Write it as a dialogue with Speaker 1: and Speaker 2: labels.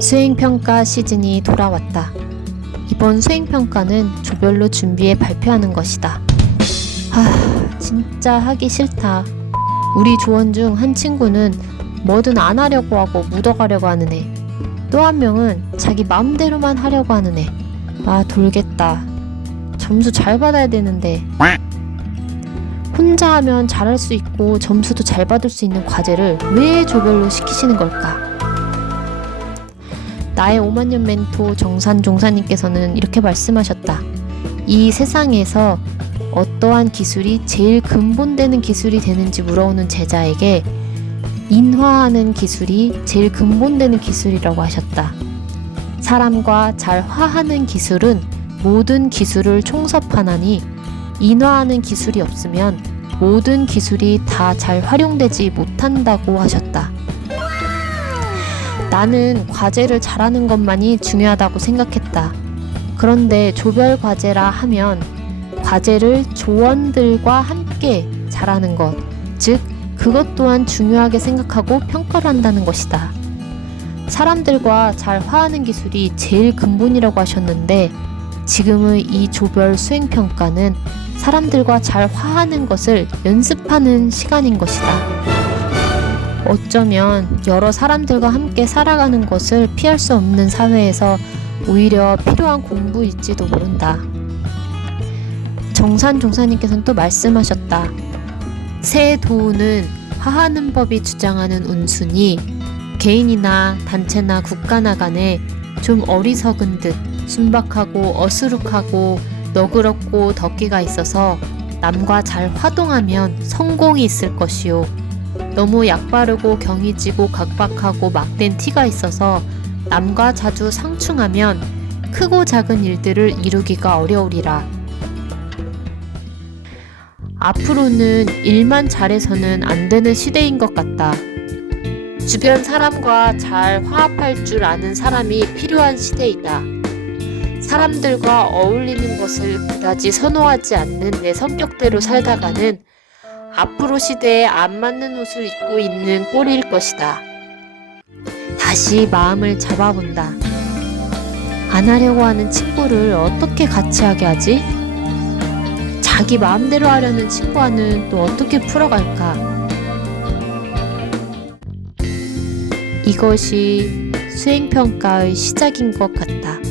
Speaker 1: 수행평가 시즌이 돌아왔다. 이번 수행평가는 조별로 준비해 발표하는 것이다. 아, 진짜 하기 싫다. 우리 조원 중 한 친구는 뭐든 안 하려고 하고 묻어가려고 하는 애. 또 한 명은 자기 마음대로만 하려고 하는 애. 아, 돌겠다. 점수 잘 받아야 되는데. 혼자 하면 잘할 수 있고 점수도 잘 받을 수 있는 과제를 왜 조별로 시키시는 걸까? 나의 5만년 멘토 정산 종사님께서는 이렇게 말씀하셨다. 이 세상에서 어떠한 기술이 제일 근본되는 기술이 되는지 물어오는 제자에게 인화하는 기술이 제일 근본되는 기술이라고 하셨다. 사람과 잘 화하는 기술은 모든 기술을 총섭하나니 인화하는 기술이 없으면 모든 기술이 다 잘 활용되지 못한다고 하셨다. 나는 과제를 잘하는 것만이 중요하다고 생각했다. 그런데 조별 과제라 하면 과제를 조원들과 함께 잘하는 것, 즉, 그것 또한 중요하게 생각하고 평가를 한다는 것이다. 사람들과 잘 화하는 기술이 제일 근본이라고 하셨는데, 지금의 이 조별 수행평가는 사람들과 잘 화하는 것을 연습하는 시간인 것이다. 어쩌면 여러 사람들과 함께 살아가는 것을 피할 수 없는 사회에서 오히려 필요한 공부일지도 모른다. 정산 종사님께서는 또 말씀하셨다. 새 도는 화하는 법이 주장하는 운순이 개인이나 단체나 국가나 간에 좀 어리석은 듯 순박하고 어수룩하고 너그럽고 덕기가 있어서 남과 잘 화동하면 성공이 있을 것이요. 너무 약바르고 경이지고 각박하고 막된 티가 있어서 남과 자주 상충하면 크고 작은 일들을 이루기가 어려우리라. 앞으로는 일만 잘해서는 안 되는 시대인 것 같다. 주변 사람과 잘 화합할 줄 아는 사람이 필요한 시대이다. 사람들과 어울리는 것을 그다지 선호하지 않는 내 성격대로 살다가는 앞으로 시대에 안 맞는 옷을 입고 있는 꼴일 것이다. 다시 마음을 잡아본다. 안 하려고 하는 친구를 어떻게 같이 하게 하지? 자기 마음대로 하려는 친구와는 또 어떻게 풀어갈까? 이것이 수행평가의 시작인 것 같다.